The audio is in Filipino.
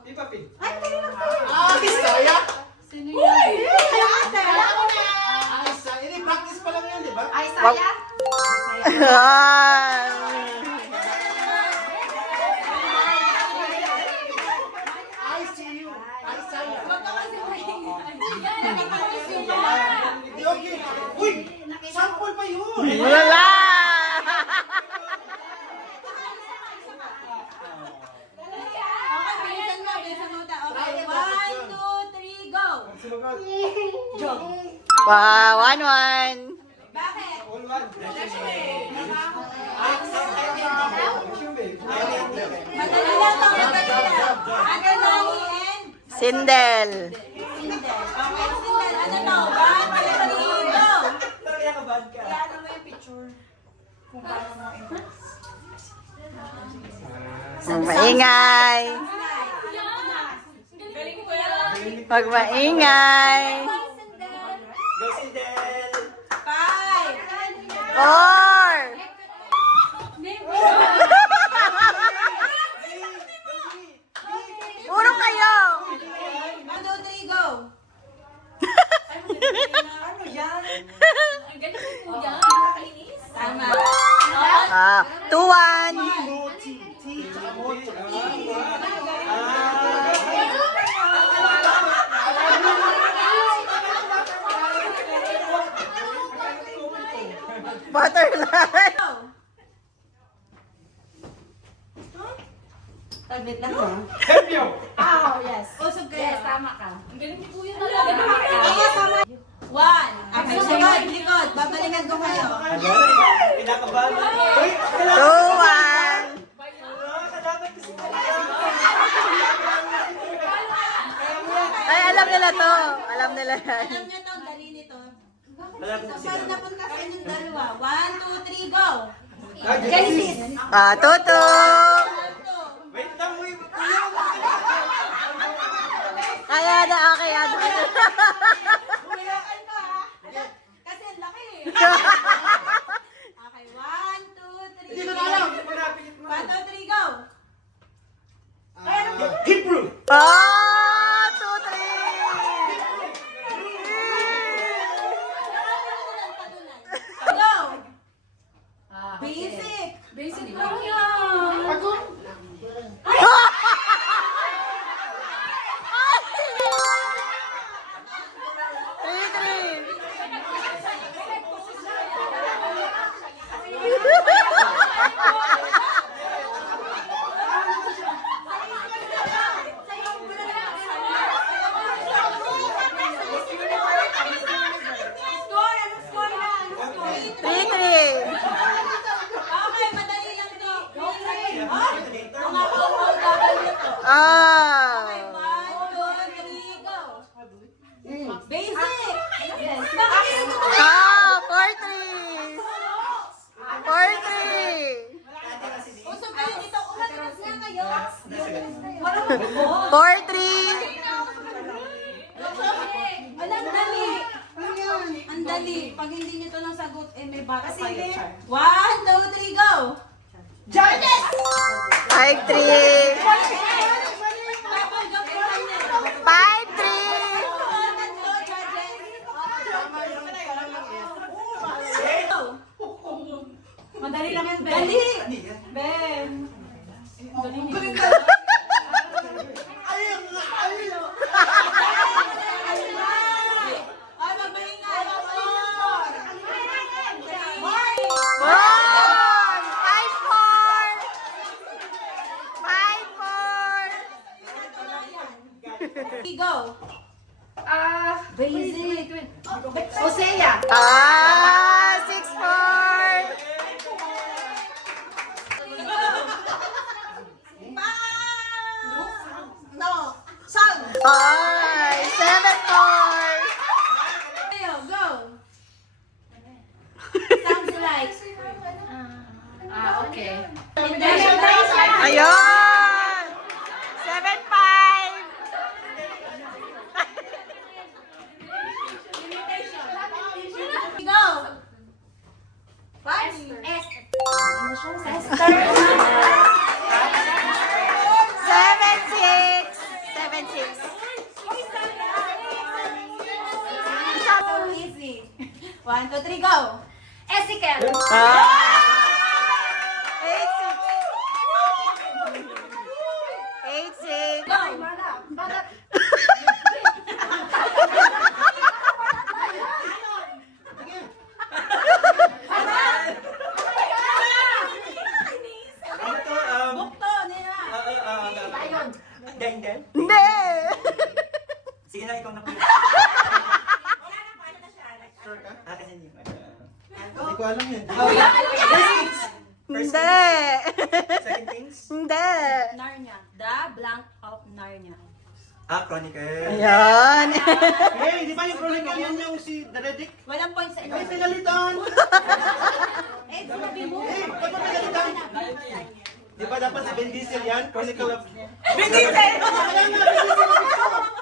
Ay, tayo lang. Isaya? Sino yan? Ini practice pa lang yan, di ba? Ay, saya? I see you. Isaya. Hindi, okay. Uy! Sample pa yun! Wala! Okay, bilisan mo. Bilisan mo. Okay, 1, 2, 3, go! Joke. Wow, 1-1. Bakit? Madali lang to, madali lang. Aga Nani and Sindel. Sindel. Okay, Sindel. Ano to? 1, 2, 3, go! Iano mo yung picture. Kung paano mo Maingay. Pag maingay. Go, Sindel! 5. 4. Puro kayo. 1, 2, 3, go! Ano yan? Tama. Ah, 2-1. Moti. T. Tsaka moto. Butterfly. Taglit lang ha? Oh, yes. Usog kayo. Yes, tama ka. Ang galing ni Kuya talaga. 1. Okay, sunod, likod. Babalikan ko kayo. Kinakabahan. Uy! 2-1. Ay, alam nila to. Alam nila yan. Alam nyo to, dali nito. Saan napunta sa inyong dalawa? 1, 2, 3, go! Genesis. Ah, Tutu. Wait lang, uy! Kaya na, okay. Humilakan ka ha. Kasi ang laki eh. Okay, 1, 2, 3. Hindi ko na alam! 1, 2, 3, go! Hebrew! Oh, 2-3. Go! Ah, Basic! Basic. Score! Anong score na? Anong score? 3-3. Okay, madali lang to. Mga OOW to. Ah. Okay, 1, 2, 3, go! Basic! Bakit yun ito? Ah, 4-3. 4-3. Usog kayo dito. Umatras nga kayo. Walang mabubo. 4-3. Walang dali. Ang dali. Pag hindi nyo ito nasagot, eh may baka kayo. 1, 2, 3, go! Judges! 5-3. 5-3. Madali lang yan, Ben. Dali! Ben. Dali. Ay, magmaingay. One. 5-4. 5-4. Go. Basic. Hosea. Ah, 6-4. No. Song. Ay, 7-4. Ayo, go. Sounds like. Okay. Ayun. 7-5. Go. 1, 2, 3, go! Ezekiel. Ah! 8-6. Go! Ano to? Bukto, nila. Deng, deng. Hindi! Sige na, ikaw na po. Sure ka? Kasi hindi ko. Hindi ko alam yun. First Hindi! things, second things. Hindi! Narnia. The blank of Narnia. Chronicle. Ayan! Hey, di ba yung chronicle yun yung si Deredic? Walang points sa inyo. Ay, pinalitan! Eh, sinabi mo. Hey, ba't mo pinalitan? Di ba dapat si Vin Diesel yan? Chronicle of... Vin Diesel! Kaya nga, Vin Diesel yung ito!